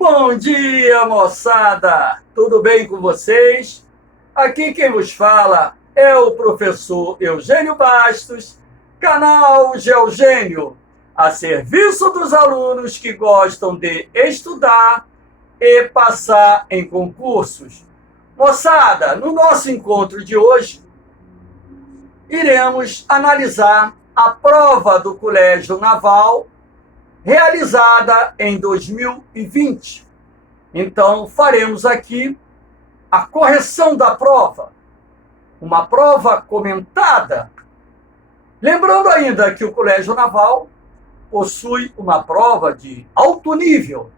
Bom dia, moçada! Tudo bem com vocês? Aqui quem vos fala é o professor Eugênio Bastos, canal Geogênio, a serviço dos alunos que gostam de estudar e passar em concursos. Moçada, no nosso encontro de hoje, iremos analisar a prova do Colégio Naval realizada em 2020. Então, faremos aqui a correção da prova, uma prova comentada. Lembrando ainda que o Colégio Naval possui uma prova de alto nível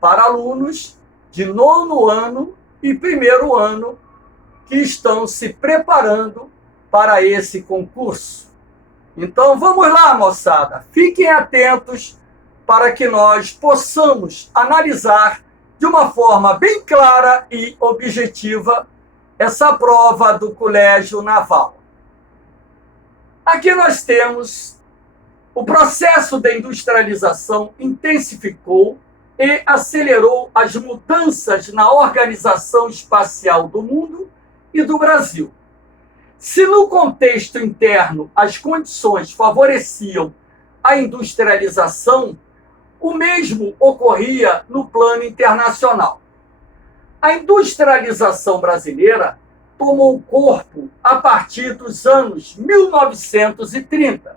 para alunos de 9º ano e 1º ano que estão se preparando para esse concurso. Então, vamos lá, moçada. Fiquem atentos para que nós possamos analisar de uma forma bem clara e objetiva essa prova do Colégio Naval. Aqui nós temos o processo de industrialização intensificou e acelerou as mudanças na organização espacial do mundo e do Brasil. Se no contexto interno as condições favoreciam a industrialização, o mesmo ocorria no plano internacional. A industrialização brasileira tomou corpo a partir dos anos 1930.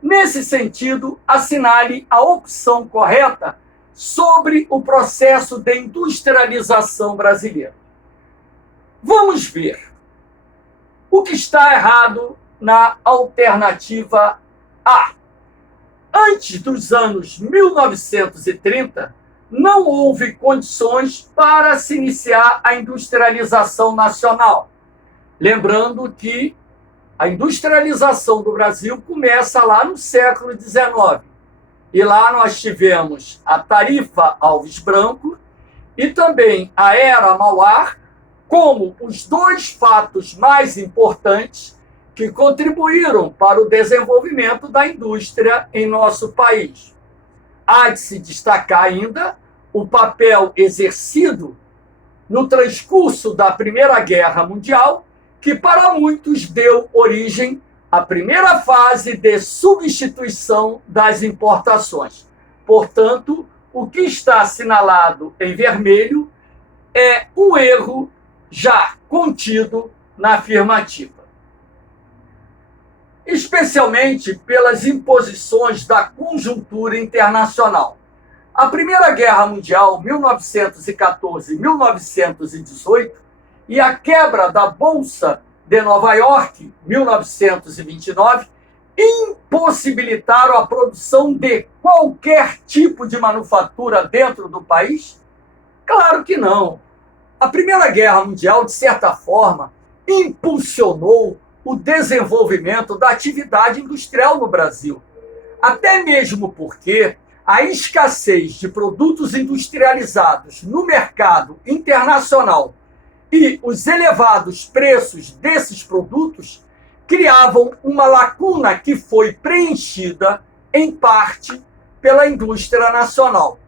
Nesse sentido, assinale a opção correta sobre o processo de industrialização brasileira. Vamos ver o que está errado na alternativa A. Antes dos anos 1930, não houve condições para se iniciar a industrialização nacional. Lembrando que a industrialização do Brasil começa lá no século XIX. E lá nós tivemos a Tarifa Alves Branco e também a Era Mauá como os dois fatos mais importantes que contribuíram para o desenvolvimento da indústria em nosso país. Há de se destacar ainda o papel exercido no transcurso da Primeira Guerra Mundial, que para muitos deu origem à primeira fase de substituição das importações. Portanto, o que está assinalado em vermelho é um erro já contido na afirmativa. Especialmente pelas imposições da conjuntura internacional. A Primeira Guerra Mundial, 1914-1918, e a quebra da Bolsa de Nova York, 1929, impossibilitaram a produção de qualquer tipo de manufatura dentro do país? Claro que não. A Primeira Guerra Mundial, de certa forma, impulsionou o desenvolvimento da atividade industrial no Brasil. Até mesmo porque a escassez de produtos industrializados no mercado internacional e os elevados preços desses produtos criavam uma lacuna que foi preenchida, em parte, pela indústria nacional.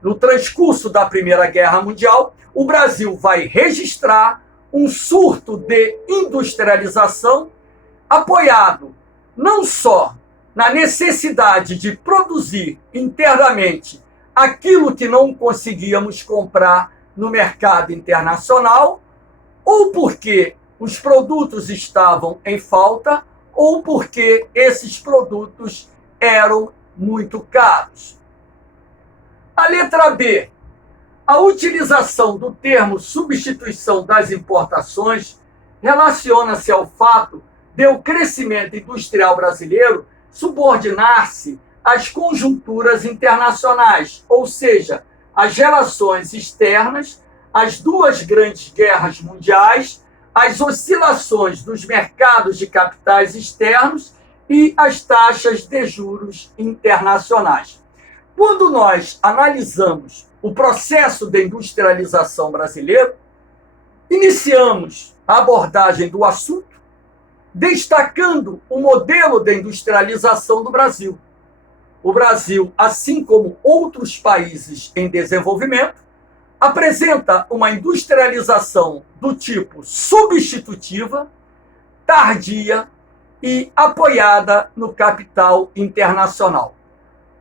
No transcurso da Primeira Guerra Mundial, o Brasil vai registrar um surto de industrialização apoiado não só na necessidade de produzir internamente aquilo que não conseguíamos comprar no mercado internacional, ou porque os produtos estavam em falta, ou porque esses produtos eram muito caros. A letra B. A utilização do termo substituição das importações relaciona-se ao fato de o crescimento industrial brasileiro subordinar-se às conjunturas internacionais, ou seja, às relações externas, às duas grandes guerras mundiais, às oscilações dos mercados de capitais externos e às taxas de juros internacionais. Quando nós analisamos o processo de industrialização brasileiro, iniciamos a abordagem do assunto destacando o modelo de industrialização do Brasil. o Brasil, assim como outros países em desenvolvimento, apresenta uma industrialização do tipo substitutiva, tardia e apoiada no capital internacional.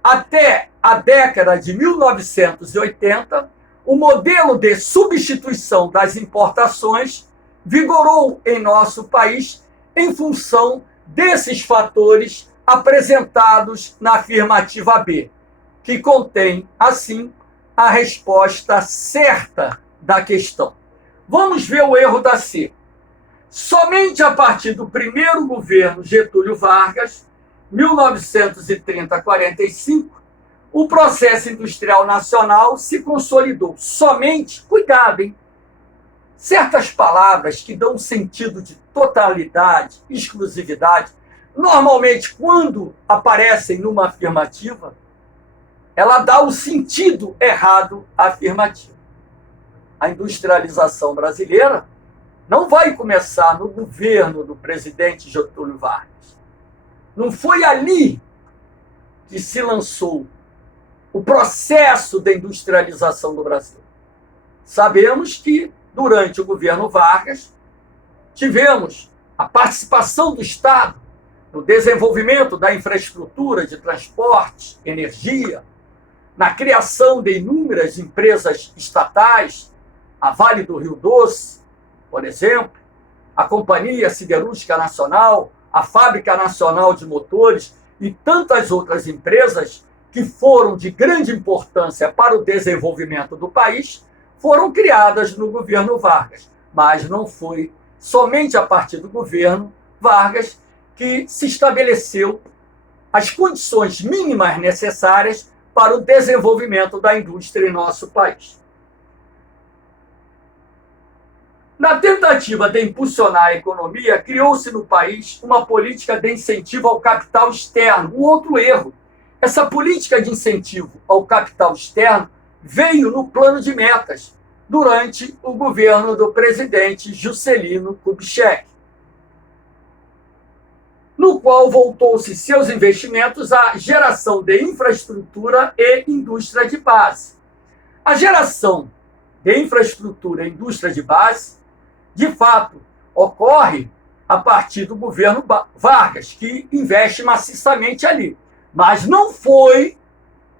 Até a década de 1980, o modelo de substituição das importações vigorou em nosso país em função desses fatores apresentados na afirmativa B, que contém, assim, a resposta certa da questão. Vamos ver o erro da C. Somente a partir do primeiro governo Getúlio Vargas, 1930-45, o processo industrial nacional se consolidou. Somente, cuidado, hein? Certas palavras que dão sentido de totalidade, exclusividade, normalmente, quando aparecem numa afirmativa, ela dá o sentido errado à afirmativa. A industrialização brasileira não vai começar no governo do presidente Getúlio Vargas. Não foi ali que se lançou o processo da industrialização do Brasil. Sabemos que, durante o governo Vargas, tivemos a participação do Estado no desenvolvimento da infraestrutura de transporte, energia, na criação de inúmeras empresas estatais, a Vale do Rio Doce, por exemplo, a Companhia Siderúrgica Nacional, a Fábrica Nacional de Motores e tantas outras empresas que foram de grande importância para o desenvolvimento do país, foram criadas no governo Vargas. Mas não foi somente a partir do governo Vargas que se estabeleceu as condições mínimas necessárias para o desenvolvimento da indústria em nosso país. Na tentativa de impulsionar a economia, criou-se no país uma política de incentivo ao capital externo. Um outro erro. Essa política de incentivo ao capital externo veio no plano de metas durante o governo do presidente Juscelino Kubitschek, no qual voltou-se seus investimentos à geração de infraestrutura e indústria de base. A geração de infraestrutura e indústria de base, de fato, ocorre a partir do governo Vargas, que investe maciçamente ali, mas não foi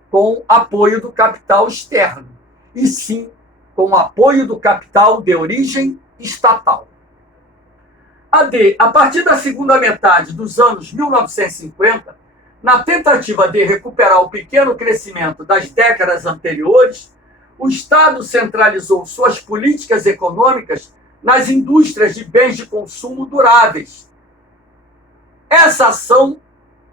com apoio do capital externo, e sim com apoio do capital de origem estatal. A D, a partir da segunda metade dos anos 1950, na tentativa de recuperar o pequeno crescimento das décadas anteriores, o Estado centralizou suas políticas econômicas nas indústrias de bens de consumo duráveis. Essa ação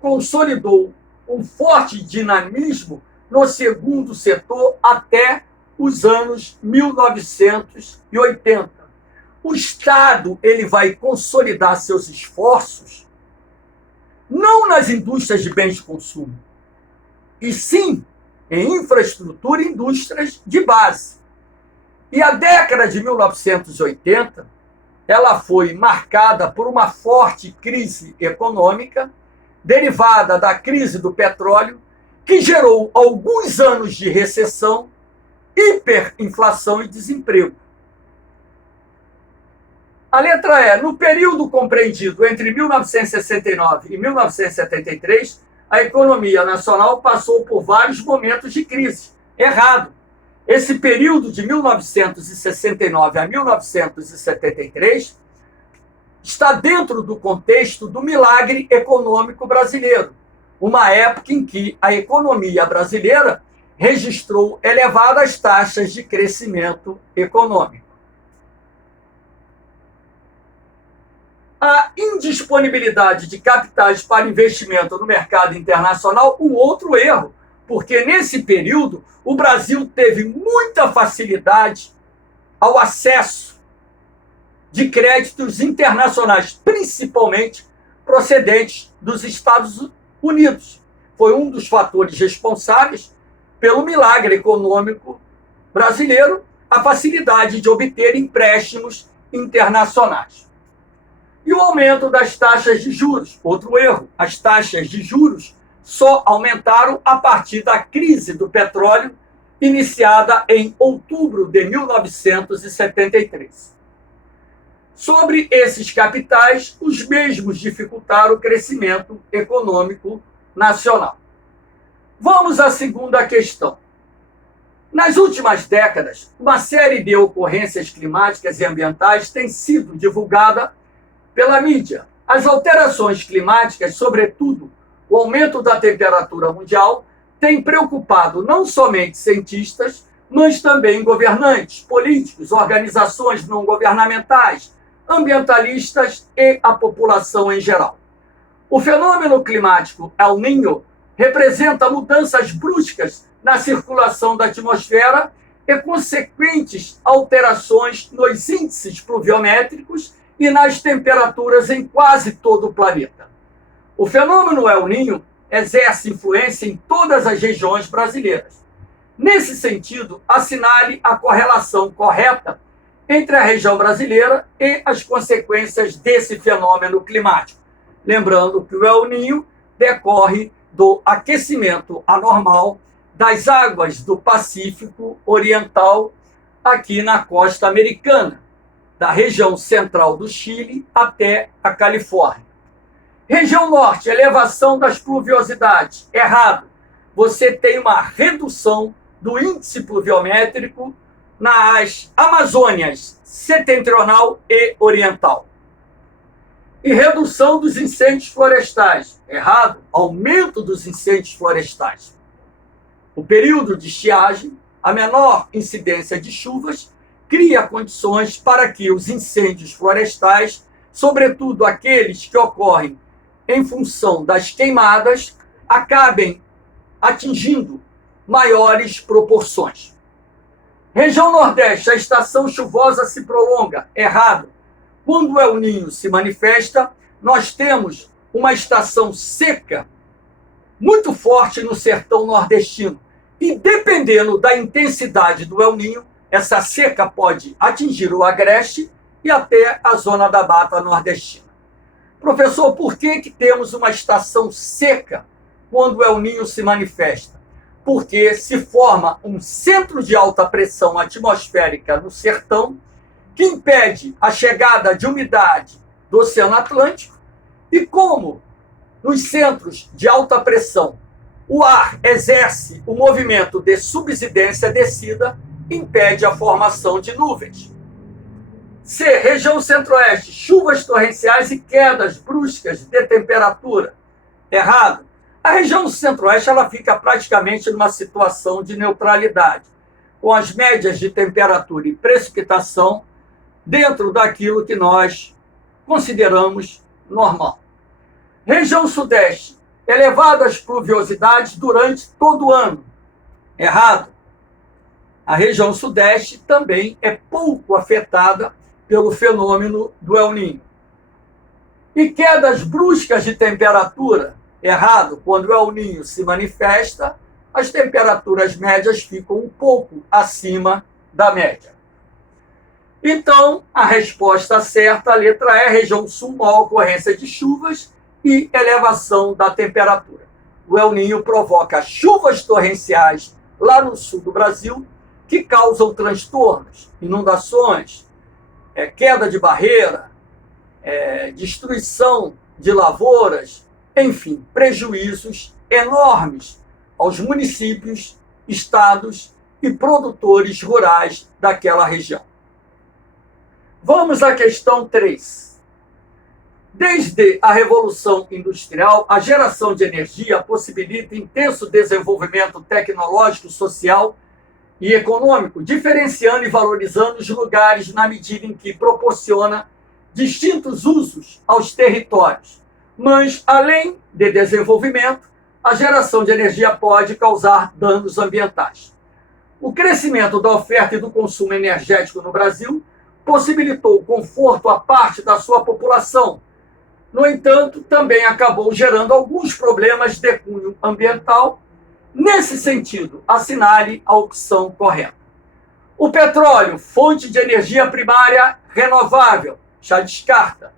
consolidou um forte dinamismo no segundo setor até os anos 1980. O Estado ele vai consolidar seus esforços não nas indústrias de bens de consumo, e sim em infraestrutura e indústrias de base. E a década de 1980, ela foi marcada por uma forte crise econômica, derivada da crise do petróleo, que gerou alguns anos de recessão, hiperinflação e desemprego. A letra E, no período compreendido entre 1969 e 1973, a economia nacional passou por vários momentos de crise. Errado. Esse período de 1969 a 1973 está dentro do contexto do milagre econômico brasileiro, uma época em que a economia brasileira registrou elevadas taxas de crescimento econômico. A indisponibilidade de capitais para investimento no mercado internacional, um outro erro, porque nesse período o Brasil teve muita facilidade ao acesso de créditos internacionais, principalmente procedentes dos Estados Unidos. Foi um dos fatores responsáveis pelo milagre econômico brasileiro, a facilidade de obter empréstimos internacionais. E o aumento das taxas de juros, outro erro. As taxas de juros só aumentaram a partir da crise do petróleo, iniciada em outubro de 1973. Sobre esses capitais, os mesmos dificultaram o crescimento econômico nacional. Vamos à segunda questão. Nas últimas décadas, uma série de ocorrências climáticas e ambientais tem sido divulgada pela mídia. As alterações climáticas, sobretudo o aumento da temperatura mundial, têm preocupado não somente cientistas, mas também governantes, políticos, organizações não governamentais, ambientalistas e a população em geral. O fenômeno climático El Niño representa mudanças bruscas na circulação da atmosfera e consequentes alterações nos índices pluviométricos e nas temperaturas em quase todo o planeta. O fenômeno El Niño exerce influência em todas as regiões brasileiras. Nesse sentido, assinale a correlação correta entre a região brasileira e as consequências desse fenômeno climático. Lembrando que o El Niño decorre do aquecimento anormal das águas do Pacífico Oriental aqui na costa americana, da região central do Chile até a Califórnia. Região Norte, elevação das pluviosidades. Errado. Você tem uma redução do índice pluviométrico nas Amazônias setentrional e oriental. E redução dos incêndios florestais. Errado. Aumento dos incêndios florestais. O período de estiagem, a menor incidência de chuvas, cria condições para que os incêndios florestais, sobretudo aqueles que ocorrem em função das queimadas, acabem atingindo maiores proporções. Região Nordeste, a estação chuvosa se prolonga. Errado. Quando o El Niño se manifesta, nós temos uma estação seca muito forte no sertão nordestino. E dependendo da intensidade do El Niño, essa seca pode atingir o Agreste e até a zona da Mata Nordestina. Professor, por que temos uma estação seca quando o El Niño se manifesta? Porque se forma um centro de alta pressão atmosférica no sertão que impede a chegada de umidade do Oceano Atlântico e como nos centros de alta pressão o ar exerce o movimento de subsidência-descida, impede a formação de nuvens. C. Região Centro-Oeste, chuvas torrenciais e quedas bruscas de temperatura. Errado. A região Centro-Oeste ela fica praticamente numa situação de neutralidade, com as médias de temperatura e precipitação dentro daquilo que nós consideramos normal. Região Sudeste, elevadas pluviosidades durante todo o ano. Errado. A região Sudeste também é pouco afetada pelo fenômeno do El Niño. E quedas bruscas de temperatura. Errado. Quando o El Niño se manifesta, as temperaturas médias ficam um pouco acima da média. Então, a resposta certa, a letra E, região sul, maior ocorrência de chuvas e elevação da temperatura. O El Niño provoca chuvas torrenciais lá no sul do Brasil, que causam transtornos, inundações, queda de barreira, destruição de lavouras, enfim, prejuízos enormes aos municípios, estados e produtores rurais daquela região. Vamos à questão 3. Desde a Revolução Industrial, a geração de energia possibilita intenso desenvolvimento tecnológico, social e econômico, diferenciando e valorizando os lugares na medida em que proporciona distintos usos aos territórios. Mas, além de desenvolvimento, a geração de energia pode causar danos ambientais. O crescimento da oferta e do consumo energético no Brasil possibilitou o conforto a parte da sua população. No entanto, também acabou gerando alguns problemas de cunho ambiental. Nesse sentido, assinale a opção correta. O petróleo, fonte de energia primária renovável, já descarta.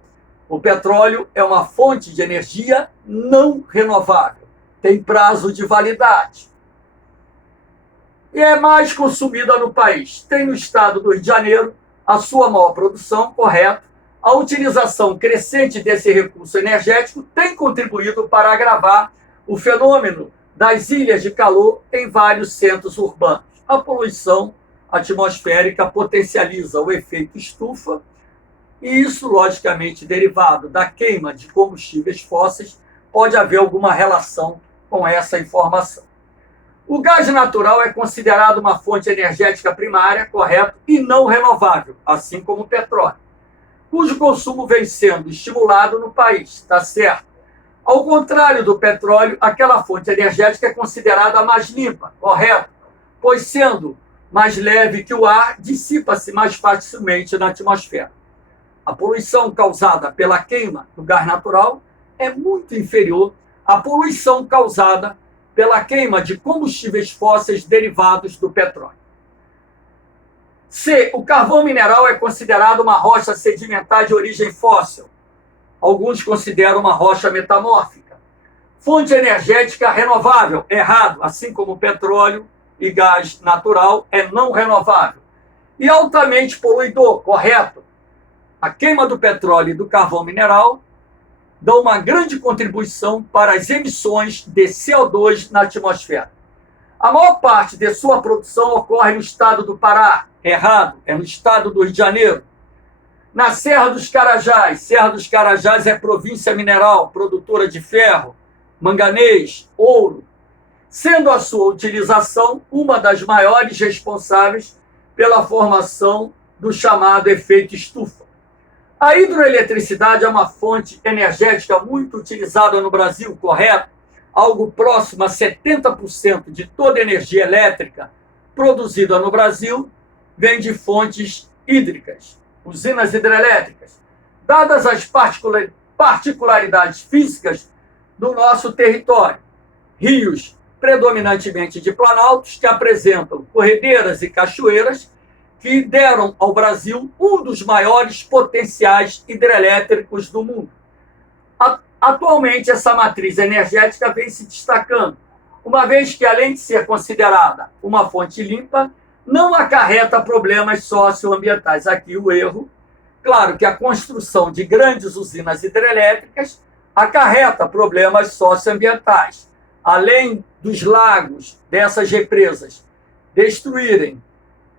O petróleo é uma fonte de energia não renovável. tem prazo de validade e é mais consumida no país. Tem no estado do Rio de Janeiro a sua maior produção, correto. A utilização crescente desse recurso energético tem contribuído para agravar o fenômeno das ilhas de calor em vários centros urbanos. A poluição atmosférica potencializa o efeito estufa, e isso, logicamente, derivado da queima de combustíveis fósseis, pode haver alguma relação com essa informação. O gás natural é considerado uma fonte energética primária, correto, e não renovável, assim como o petróleo, cujo consumo vem sendo estimulado no país, está certo? Ao contrário do petróleo, aquela fonte energética é considerada a mais limpa, correto? Pois sendo mais leve que o ar, dissipa-se mais facilmente na atmosfera. A poluição causada pela queima do gás natural é muito inferior à poluição causada pela queima de combustíveis fósseis derivados do petróleo. C. O carvão mineral é considerado uma rocha sedimentar de origem fóssil. Alguns consideram uma rocha metamórfica. Fonte energética renovável, errado, assim como o petróleo e gás natural é não renovável. E altamente poluidor, correto. A queima do petróleo e do carvão mineral dão uma grande contribuição para as emissões de CO2 na atmosfera. A maior parte de sua produção ocorre no estado do Pará, errado, é no estado do Rio de Janeiro. Na Serra dos Carajás é província mineral, produtora de ferro, manganês, ouro, sendo a sua utilização uma das maiores responsáveis pela formação do chamado efeito estufa. A hidroeletricidade é uma fonte energética muito utilizada no Brasil, correto? Algo próximo a 70% de toda energia elétrica produzida no Brasil vem de fontes hídricas, usinas hidrelétricas. Dadas as particularidades físicas do nosso território, rios predominantemente de planaltos que apresentam corredeiras e cachoeiras que deram ao Brasil um dos maiores potenciais hidrelétricos do mundo. Atualmente, essa matriz energética vem se destacando, uma vez que, além de ser considerada uma fonte limpa, não acarreta problemas socioambientais. Aqui o erro. Claro que a construção de grandes usinas hidrelétricas acarreta problemas socioambientais. Além dos lagos dessas represas destruírem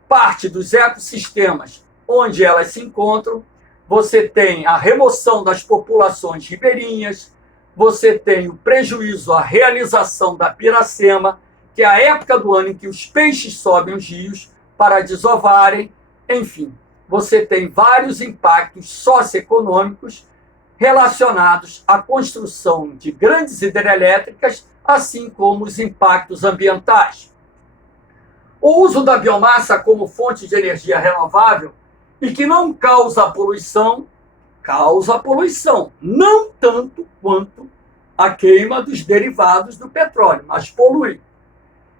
parte dos ecossistemas onde elas se encontram, você tem a remoção das populações ribeirinhas, você tem o prejuízo à realização da piracema, que é a época do ano em que os peixes sobem os rios para desovarem. Enfim, você tem vários impactos socioeconômicos relacionados à construção de grandes hidrelétricas, assim como os impactos ambientais. O uso da biomassa como fonte de energia renovável e que não causa poluição, não tanto quanto a queima dos derivados do petróleo, mas polui.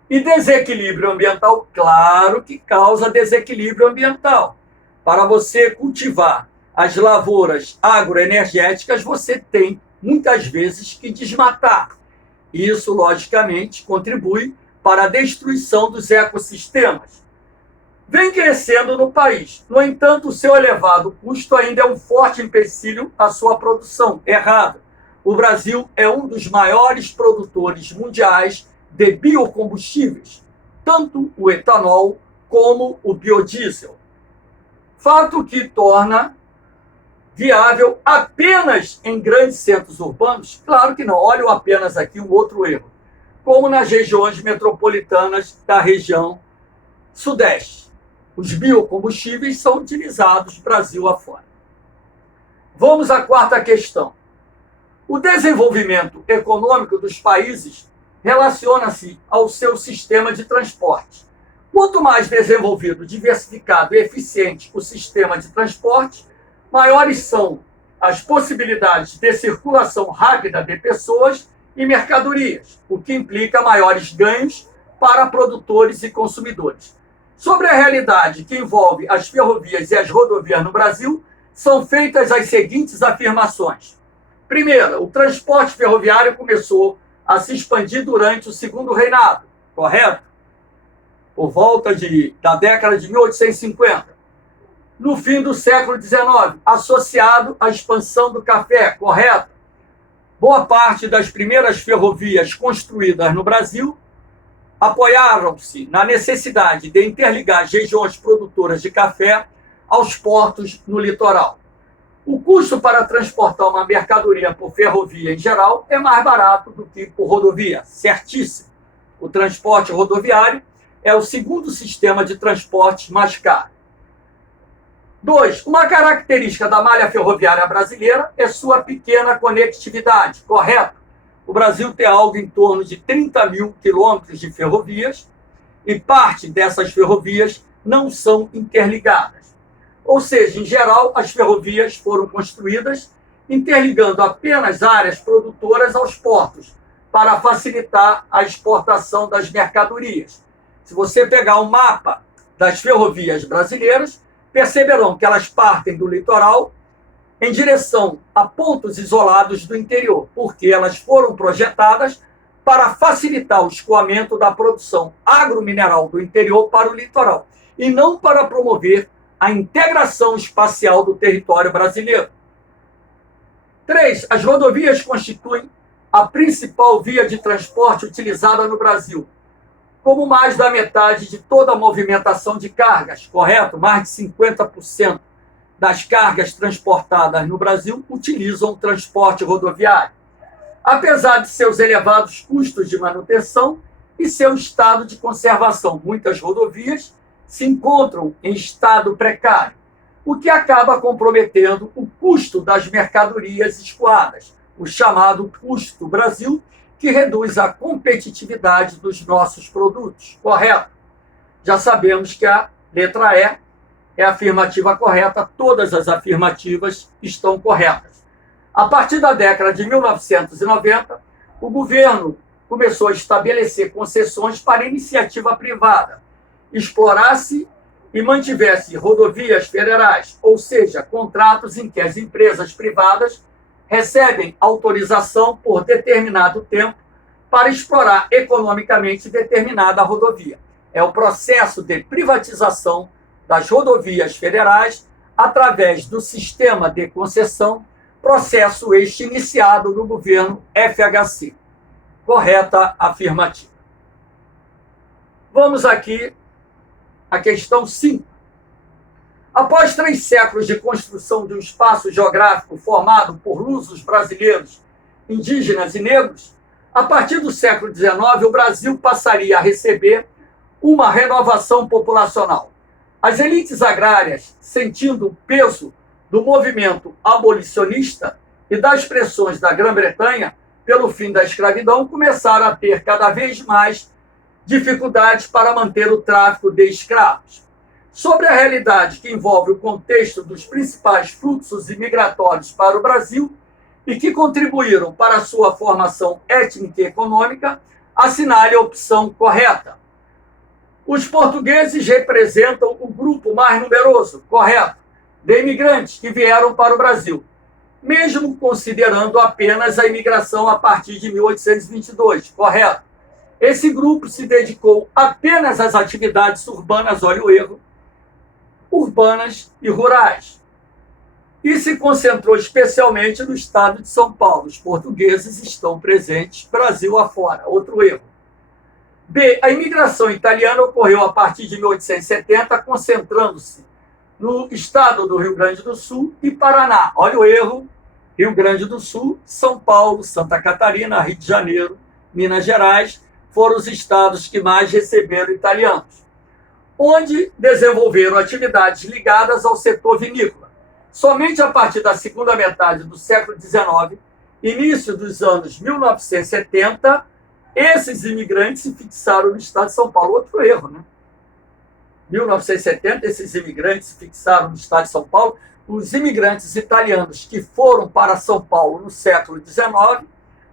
E desequilíbrio ambiental, claro que causa desequilíbrio ambiental. Para você cultivar as lavouras agroenergéticas, você tem muitas vezes que desmatar. Isso, logicamente, contribui para a destruição dos ecossistemas. Vem crescendo no país. No entanto, o seu elevado custo ainda é um forte empecilho à sua produção. Errado. O Brasil é um dos maiores produtores mundiais de biocombustíveis, tanto o etanol como o biodiesel. Fato que torna viável apenas em grandes centros urbanos? Claro que não. Olha apenas aqui um outro erro. Como nas regiões metropolitanas da região sudeste. Os biocombustíveis são utilizados Brasil afora. Vamos à quarta questão. O desenvolvimento econômico dos países relaciona-se ao seu sistema de transporte. Quanto mais desenvolvido, diversificado e eficiente o sistema de transporte, maiores são as possibilidades de circulação rápida de pessoas e mercadorias, o que implica maiores ganhos para produtores e consumidores. Sobre a realidade que envolve as ferrovias e as rodovias no Brasil, são feitas as seguintes afirmações. Primeira, o transporte ferroviário começou a se expandir durante o segundo reinado, correto? Por volta da década de 1850. No fim do século XIX, associado à expansão do café, correto? Boa parte das primeiras ferrovias construídas no Brasil apoiaram-se na necessidade de interligar as regiões produtoras de café aos portos no litoral. O custo para transportar uma mercadoria por ferrovia em geral é mais barato do que por rodovia, certíssimo. O transporte rodoviário é o segundo sistema de transporte mais caro. 2. Uma característica da malha ferroviária brasileira é sua pequena conectividade, correto? O Brasil tem algo em torno de 30 mil quilômetros de ferrovias e parte dessas ferrovias não são interligadas. Ou seja, em geral, as ferrovias foram construídas interligando apenas áreas produtoras aos portos para facilitar a exportação das mercadorias. Se você pegar um mapa das ferrovias brasileiras, perceberão que elas partem do litoral em direção a pontos isolados do interior, porque elas foram projetadas para facilitar o escoamento da produção agromineral do interior para o litoral, e não para promover a integração espacial do território brasileiro. 3. As rodovias constituem a principal via de transporte utilizada no Brasil, como mais da metade de toda a movimentação de cargas, correto? Mais de 50% das cargas transportadas no Brasil utilizam o transporte rodoviário. Apesar de seus elevados custos de manutenção e seu estado de conservação, muitas rodovias se encontram em estado precário, o que acaba comprometendo o custo das mercadorias escoadas, o chamado custo Brasil, que reduz a competitividade dos nossos produtos, correto? Já sabemos que a letra E é a afirmativa correta, todas as afirmativas estão corretas. A partir da década de 1990, o governo começou a estabelecer concessões para iniciativa privada, explorasse e mantivesse rodovias federais, ou seja, contratos em que as empresas privadas recebem autorização por determinado tempo para explorar economicamente determinada rodovia. É o processo de privatização das rodovias federais através do sistema de concessão, processo este iniciado no governo FHC. Correta afirmativa. Vamos aqui à questão 5. Após 3 séculos de construção de um espaço geográfico formado por lusos brasileiros, indígenas e negros, a partir do século XIX, o Brasil passaria a receber uma renovação populacional. As elites agrárias, sentindo o peso do movimento abolicionista e das pressões da Grã-Bretanha pelo fim da escravidão, começaram a ter cada vez mais dificuldades para manter o tráfico de escravos. Sobre a realidade que envolve o contexto dos principais fluxos imigratórios para o Brasil e que contribuíram para a sua formação étnica e econômica, assinale a opção correta. Os portugueses representam o grupo mais numeroso, correto, de imigrantes que vieram para o Brasil, mesmo considerando apenas a imigração a partir de 1822, correto? Esse grupo se dedicou apenas às atividades urbanas, olha o erro, urbanas e rurais, e se concentrou especialmente no estado de São Paulo. Os portugueses estão presentes Brasil afora, outro erro. B. A imigração italiana ocorreu a partir de 1870, concentrando-se no estado do Rio Grande do Sul e Paraná. Olha o erro, Rio Grande do Sul, São Paulo, Santa Catarina, Rio de Janeiro, Minas Gerais, foram os estados que mais receberam italianos, onde desenvolveram atividades ligadas ao setor vinícola. Somente a partir da segunda metade do século XIX, início dos anos 1970, esses imigrantes se fixaram no estado de São Paulo. Outro erro, né? 1970, esses imigrantes se fixaram no estado de São Paulo. Os imigrantes italianos que foram para São Paulo no século XIX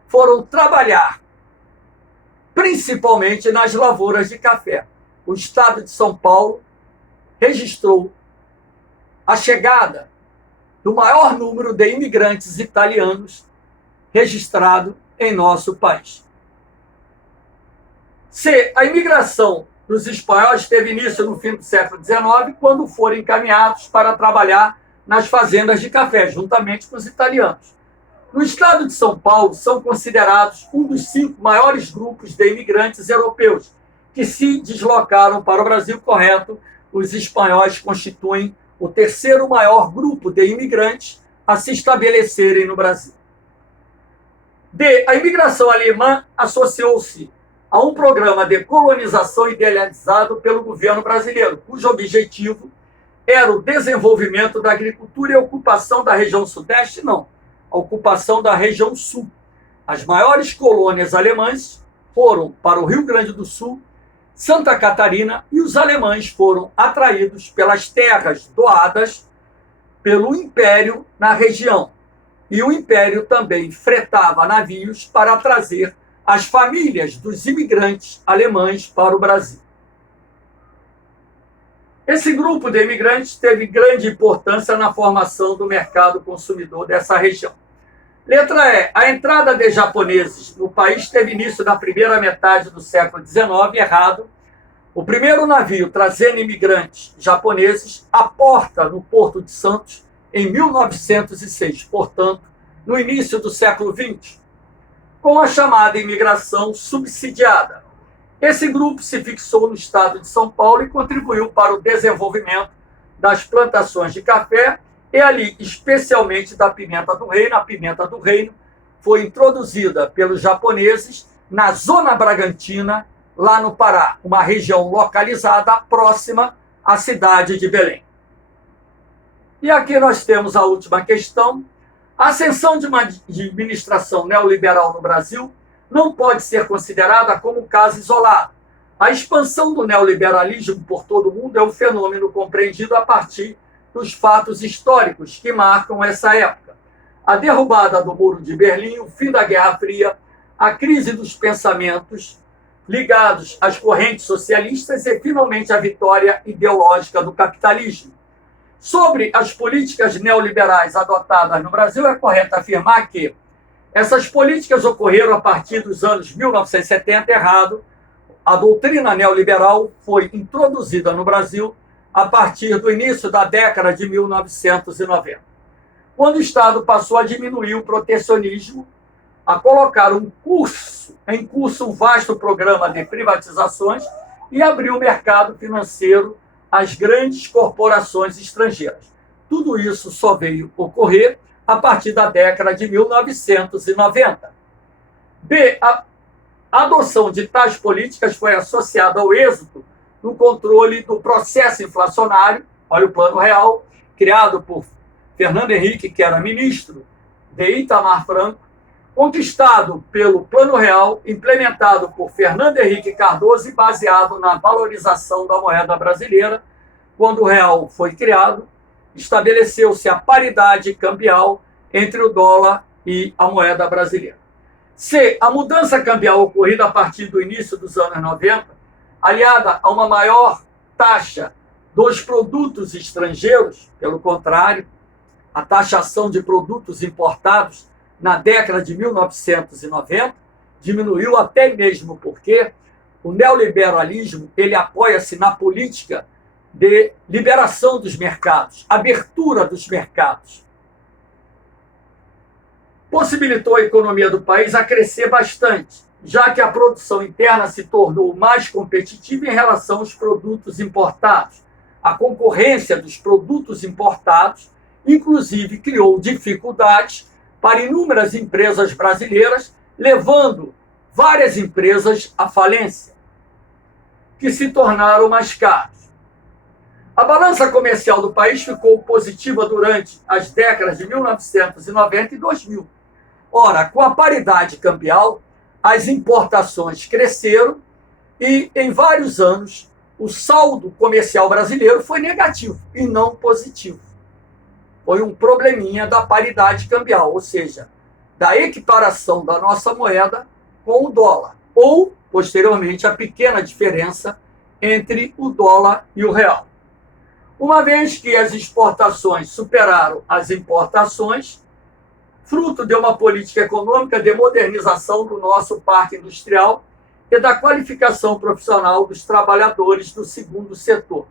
foram trabalhar principalmente nas lavouras de café. O estado de São Paulo registrou a chegada do maior número de imigrantes italianos registrado em nosso país. C. A imigração dos espanhóis teve início no fim do século XIX, quando foram encaminhados para trabalhar nas fazendas de café, juntamente com os italianos. No estado de São Paulo, são considerados um dos 5 maiores grupos de imigrantes europeus que se deslocaram para o Brasil. Correto, os espanhóis constituem o 3º maior grupo de imigrantes a se estabelecerem no Brasil. D. A imigração alemã associou-se a um programa de colonização idealizado pelo governo brasileiro, cujo objetivo era o desenvolvimento da agricultura e a ocupação da região sudeste, não, a ocupação da região sul. As maiores colônias alemãs foram para o Rio Grande do Sul, Santa Catarina, e os alemães foram atraídos pelas terras doadas pelo Império na região. E o Império também fretava navios para trazer as famílias dos imigrantes alemães para o Brasil. Esse grupo de imigrantes teve grande importância na formação do mercado consumidor dessa região. Letra E. A entrada de japoneses no país teve início na primeira metade do século XIX. Errado. O primeiro navio trazendo imigrantes japoneses aporta no Porto de Santos em 1906, portanto, no início do século XX, com a chamada imigração subsidiada. Esse grupo se fixou no estado de São Paulo e contribuiu para o desenvolvimento das plantações de café e ali, especialmente da pimenta do reino. A pimenta do reino foi introduzida pelos japoneses na Zona Bragantina, lá no Pará, uma região localizada próxima à cidade de Belém. E aqui nós temos a última questão. A ascensão de uma administração neoliberal no Brasil não pode ser considerada como um caso isolado. A expansão do neoliberalismo por todo o mundo é um fenômeno compreendido a partir dos fatos históricos que marcam essa época. A derrubada do Muro de Berlim, o fim da Guerra Fria, a crise dos pensamentos ligados às correntes socialistas e, finalmente, a vitória ideológica do capitalismo. Sobre as políticas neoliberais adotadas no Brasil, é correto afirmar que essas políticas ocorreram a partir dos anos 1970. Errado. A doutrina neoliberal foi introduzida no Brasil a partir do início da década de 1990, quando o Estado passou a diminuir o protecionismo, a colocar em curso um vasto programa de privatizações e abrir o mercado financeiro às grandes corporações estrangeiras. Tudo isso só veio ocorrer a partir da década de 1990. B. A adoção de tais políticas foi associada ao êxito no controle do processo inflacionário. Olha o Plano Real, criado por Fernando Henrique, que era ministro de Itamar Franco, conquistado pelo Plano Real, implementado por Fernando Henrique Cardoso e baseado na valorização da moeda brasileira. Quando o real foi criado, estabeleceu-se a paridade cambial entre o dólar e a moeda brasileira. C. A mudança cambial ocorrida a partir do início dos anos 90, aliada a uma maior taxa dos produtos estrangeiros, pelo contrário, a taxação de produtos importados na década de 1990 diminuiu, até mesmo porque o neoliberalismo ele apoia-se na política de liberação dos mercados, abertura dos mercados. Possibilitou a economia do país a crescer bastante, já que a produção interna se tornou mais competitiva em relação aos produtos importados. A concorrência dos produtos importados, inclusive, criou dificuldades para inúmeras empresas brasileiras, levando várias empresas à falência, que se tornaram mais caras. A balança comercial do país ficou positiva durante as décadas de 1990 e 2000. Ora, com a paridade cambial, as importações cresceram e, em vários anos, o saldo comercial brasileiro foi negativo e não positivo. Foi um probleminha da paridade cambial, ou seja, da equiparação da nossa moeda com o dólar, ou, posteriormente, a pequena diferença entre o dólar e o real. Uma vez que as exportações superaram as importações, fruto de uma política econômica de modernização do nosso parque industrial e da qualificação profissional dos trabalhadores do segundo setor.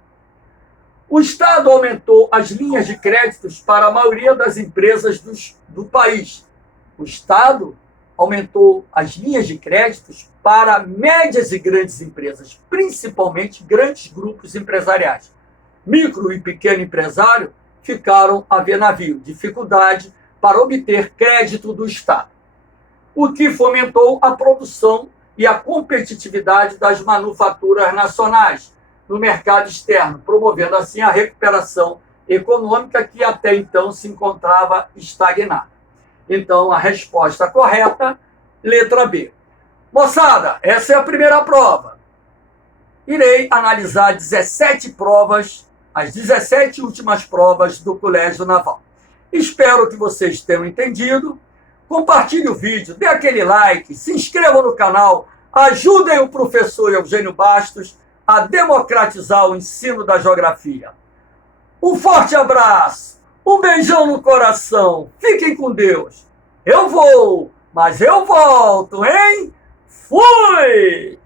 O Estado aumentou as linhas de créditos para a maioria das empresas do país. O Estado aumentou as linhas de créditos para médias e grandes empresas, principalmente grandes grupos empresariais. Micro e pequeno empresário ficaram a ver navio, dificuldade para obter crédito do Estado, o que fomentou a produção e a competitividade das manufaturas nacionais no mercado externo, promovendo assim a recuperação econômica que até então se encontrava estagnada. Então, a resposta correta, letra B. Moçada, essa é a primeira prova. Irei analisar 17 provas, as 17 últimas provas do Colégio Naval. Espero que vocês tenham entendido. Compartilhe o vídeo, dê aquele like, se inscrevam no canal, ajudem o professor Eugênio Bastos a democratizar o ensino da geografia. Um forte abraço, um beijão no coração, fiquem com Deus. Eu vou, mas eu volto, hein? Fui!